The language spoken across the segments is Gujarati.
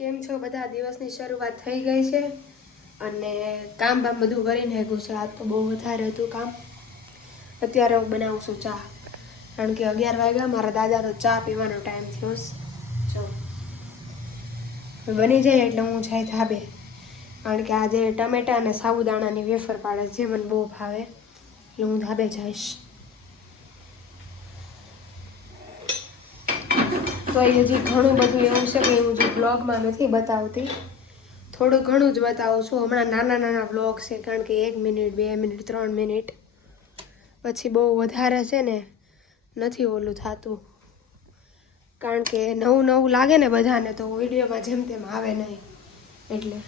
કેમ છો બધા? દિવસની શરૂઆત થઈ ગઈ છે અને કામ બધું કરીને હેગું છે. આજ તો બહુ વધારે હતું કામ. અત્યારે હું બનાવું છું ચા, કારણ કે 11 વાગ્યા મારા દાદાનો ચા પીવાનો ટાઈમ થયો છે. બની જાય એટલે હું જાય ધાબે, કારણ કે આજે ટમેટા અને સાબુદાણાની વેફર પાડે જે મને બહુ ભાવે, એટલે હું ધાબે જઈશ. તો એ હજી ઘણું બધું એવું છે કે હું જે બ્લોગમાં નથી બતાવતી, થોડું ઘણું જ બતાવું છું. હમણાં નાના બ્લોગ છે, કારણ કે 1 મિનિટ 2 મિનિટ 3 મિનિટ પછી બહુ વધારે છે ને નથી ઓલું થતું, કારણ કે નવું લાગે ને બધાને તો વિડીયોમાં જેમ તેમ આવે નહીં. એટલે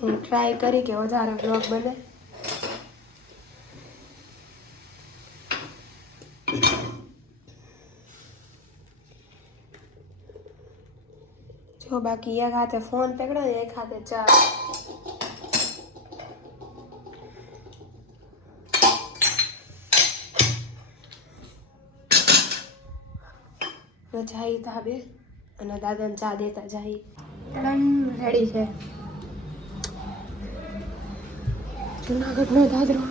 હું ટ્રાય કરી કે વધારે બ્લોગ બને. જો બાકી એક હાથે ફોન પકડો ને એક હાથે ચા. જાય ધાબે અને દાદાને ચા દેતા જાય. રેડી છે જુનાગઢનો દાદરો.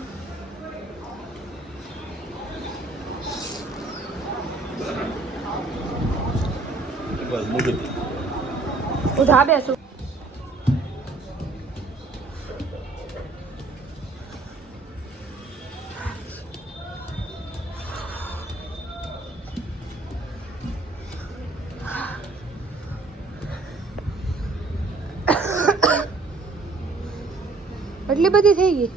હું ધાબે છું. એટલી બધી થઈ ગઈ.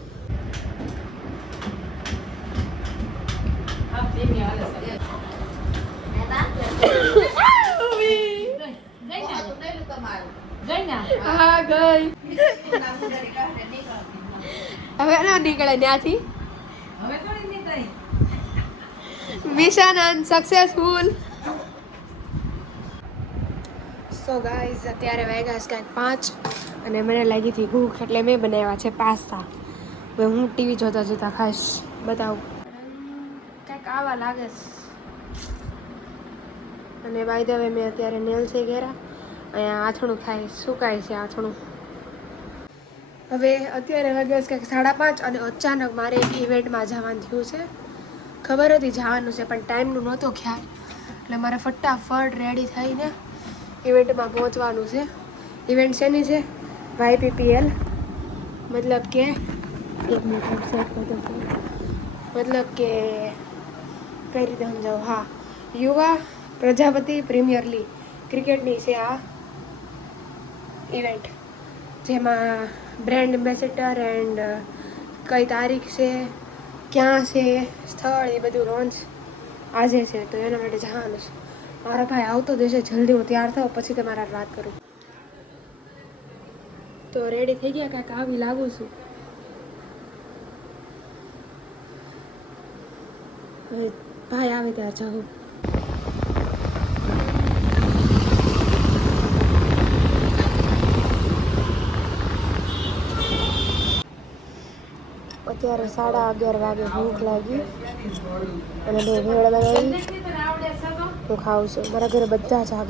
હા ગઈ. હવે ના નીકળે ત્યાંથી. Mission unsuccessful. સો ગાઈઝ, અત્યારે વાગ્યા છે કંઈક 5 અને મને લાગી હતી ભૂખ, એટલે મેં બનાવ્યા છે પાસ્તા. હવે હું ટીવી જોતા ખાઈશ. બતાવું કંઈક આવા લાગે છે. અને બાય ધ વે મેં અત્યારે નેલ્સે કર્યા. અહીંયા આથણું થાય, સુકાય છે આથણું. હવે અત્યારે વાગ્યા છે કંઈક 5:30 અને અચાનક મારે એક ઇવેન્ટમાં જવાનું થયું છે. ખબર હતી જવાનું છે, પણ ટાઈમનું નહોતો ખ્યાલ, એટલે મારે ફટાફટ રેડી થઈને ઇવેન્ટમાં પહોંચવાનું છે. ઇવેન્ટ શેની છે? YPPL, મતલબ કે એક મિનિટ સેટ કરી દઉં. મતલબ કે કઈ રીતે સમજાવું? હા, યુવા પ્રજાપતિ પ્રીમિયર લીગ ક્રિકેટની છે આ ઇવેન્ટ, જેમાં બ્રાન્ડ એમ્બેસેડર એન્ડ કઈ તારીખ છે, ક્યાં છે, સ્થળ, એ બધું લોન્ચ આજે છે. તો એના માટે જવાનું છે. મારો ભાઈ આવતો જ હશે, જલ્દી હું તૈયાર થાઉં પછી તમારા વાત કરું. તો રેડી થઈ ગયા, કાંઈક આવી લાગુ છું. ભાઈ આવે ત્યાં જાઉં. અત્યારે 11:30 વાગે ભૂખ લાગી અને બે ભેળ બનાવી હું ખાઉં છું. મારા ઘરે બધા જાગે.